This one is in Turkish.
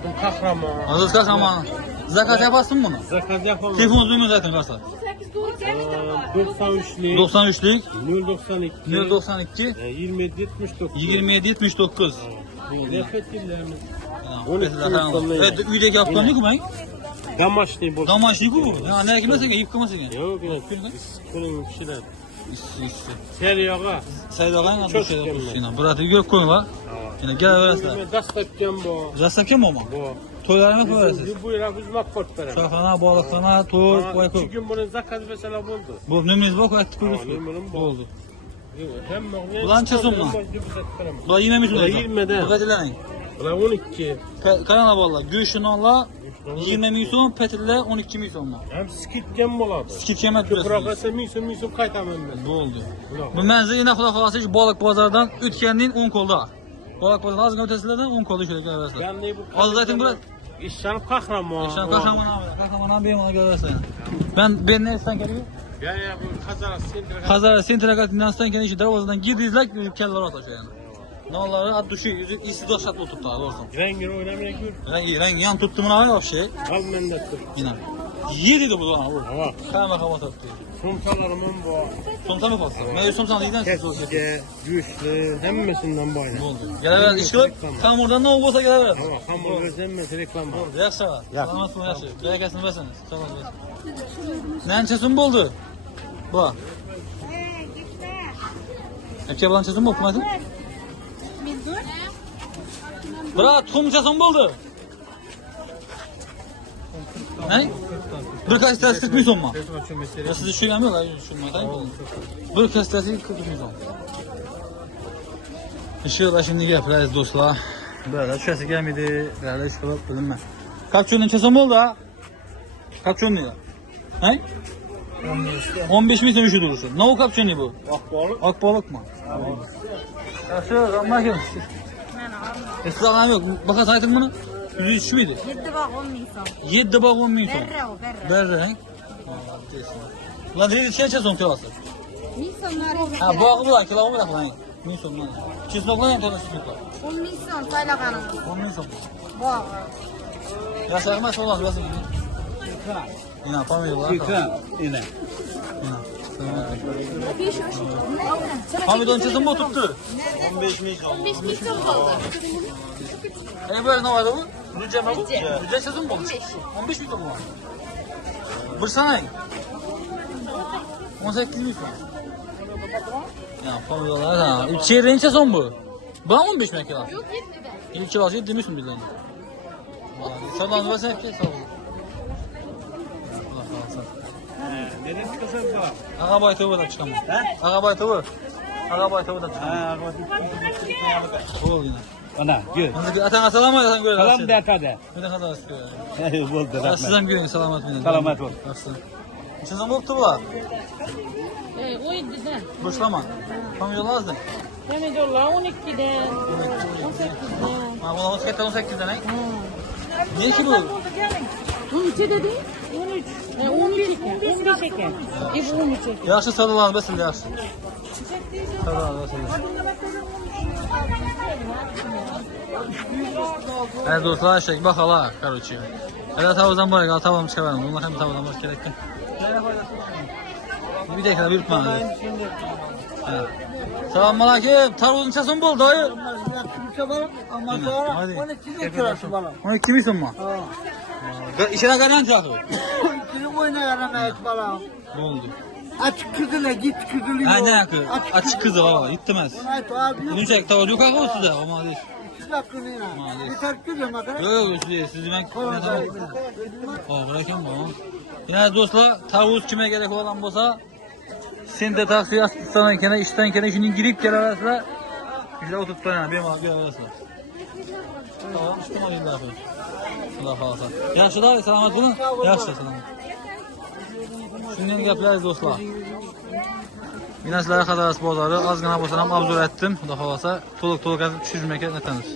Adım Kahraman. Aziz Kahraman. Zakat yaparsın bunu. Zakat yapamam. Telefonunuz mu zaten varsa? 93'lük 93'lük 092 092 27 79. 27 79. Nefret dillerimiz. 12 Evet, üydeki yapılan ne bu? Damaşlı bu. Damaşlı bu. Ya ne ekmesin ki yıkılmasın ya. Yok ya. Bunun kişiler. Seriyaga. Saydagan Çok bir şey mükemmel. yapıyorsun. Burada gök koyma. Yine gel verasın. Dastakcan bu. Zasakem olma. Bu. Toylarına koyarsın. Bu yere biz makbot verelim. Şahana, balıklana, toy, İki koy. gün bunun zakat mesela buldu. Bu nümreniz bak ettik nümrem bu. oldu. Hem Ulan çesin lan. Bu da yine mi Bu da 20'de. Bu kaçılan? Ulan 12. Kanala valla. Gülşün Allah 20 milyon, petille 12 milyon. Hem skitken buladı. Skit yemek Profesör milyon kaytamam ben. Bu oldu. Bu mənzil yine kulak havası balık bazardan Ütken'in 10 kolda. Balık bazardan az ötesilerden 10 kolda şöyle görürsün. Ben de bu Az zaten burası. İşcan Kahraman. İşcan Kahraman abi. Kahraman abi benim ona görürsün. Ben ne istan geliyor? Ya bu kazara sindir. Kazara Sintragat Dinanstan kendi işi Davaz'dan girdi izlek keller atacak yani. Ne onları at düşü isi doşatlı oturup da olsun. Rengi oynamaya gör. Rengi yan tuttum ona yok şey. Al ben de tut. Yine. Yedi de bu bana bu. Tamam. Kayma kama tuttu. Sumsalarımın bu. Somsa mı kalsın? Ben somsa neyden siz olsun? Keske, güçlü, hemmesinden bu aynı. Ne oldu? Gelever iş kılıp hamurdan ne olursa gelever. Tamam, hamur ve zemmesi reklam var. Yaxşı. Salamat mı yaxşı? Bereketini verseniz. Sağ olun. Nençesin buldu? Bu. Erkek lançesin buldu mu? Bırak, tumçesin buldu. Ne? Bir kastası 40 milyon mu? Ya sizi düşünemiyorlar, düşünmüyorlar. Bir kastası 40 milyon. İnşallah şimdi yapacağız dostlar. Böyle şurası gelmedi, böyle iş kalıp bilmem ben. Kaç yılın çesem oldu ha? Kaç yılın ya? He? 15 milyon şu durursun. Ne o kapçını bu? Akbalık. Akbalık mı? Ya şöyle amma ki. Esnafım yok. Baka saytın bunu. 103 müydü? 7 bak 10 milyon. 7 bak 10 milyon. Berre o berre. Berre he? Lan dedi şey çeson kilası. Milyonlar Ha bu akıllı kilo mu lan? Milyon lan. Çeson lan tanesi kilası. 10 milyon saylaganım. 10 milyon. Bu ağa. Ya sayılmaz olmaz nasıl gidiyor? Yine pamir Yine. Hamid onun çeson mu tuttu? 15 milyon. 15 milyon oldu. Böyle ne vardı bu? Rüce mi bu? Rüce çeson mu oldu? 15 milyon mu? Bursana. 18 milyon. Ya pamir ha. İçeri çeson bu. Bana 15 milyon kilo. Yok 7'de. İlk kilo alıyor demiş mi bilen? Sağdan versen hep sağ ol. Neden çıkasın bu? Arabaya tavırdan çıkamam. Arabaya tavır. Arabaya tavırdan çıkamam. Ol yine. Ana gör. Hadi atana selam edersen göre. Salam de hadi. Ne kadar istiyor. Oldu Ya sizden görün selamet olun. Selamet ol. Sizden boptu bu. O 7'de. Boşlama. Tam yol azdı. Hemen yolla 12'de. 18'de. Ha bu basketten 18'den ne? Niye ki bu? 12 dedi. 13. 12. 15 şeker. Bu 13 şeker. Yaxşı sadılar besin yaxşı. Sadılar besin. Evet dostlar şey bak hala короче. Hele tavuzdan var ya tavuğum çıkaralım. Bunlar hem tavuzdan var gerekli. Bir dakika bir tutma. Selamünaleyküm. Tarvuzun çesin bol dayı. Hadi. 12 misin mi? İşine gelen çakı. Senin oyuna yaramayız bana. Ne oldu? Açık kızına git kızılıyor. Ha ne yakı? Açık kızı valla gitmez. Evet abi. Bunun çek tavuk yok akı olsun da o maalesef. 2 dakika yine. Yeter ki de makara. Yok yok sizi ben ne tamam. Bırakayım bunu. Yine dostlar tavuk kime gerek olan olsa sen de taksiye astıktan kene işten kene şimdi girip gel arasında işte o tuttu yani benim abi arasında. Tamam işte o yıllar yapıyor. Allah falsa. Yaxşı da selamet olun. Yaxşı selamet. Şimdi yapacağız dostlar. Yine sizlere kadar bazarı az gana bosanam abzor ettim. Xuda falsa toluk yazıp düşürməkə nətəniz.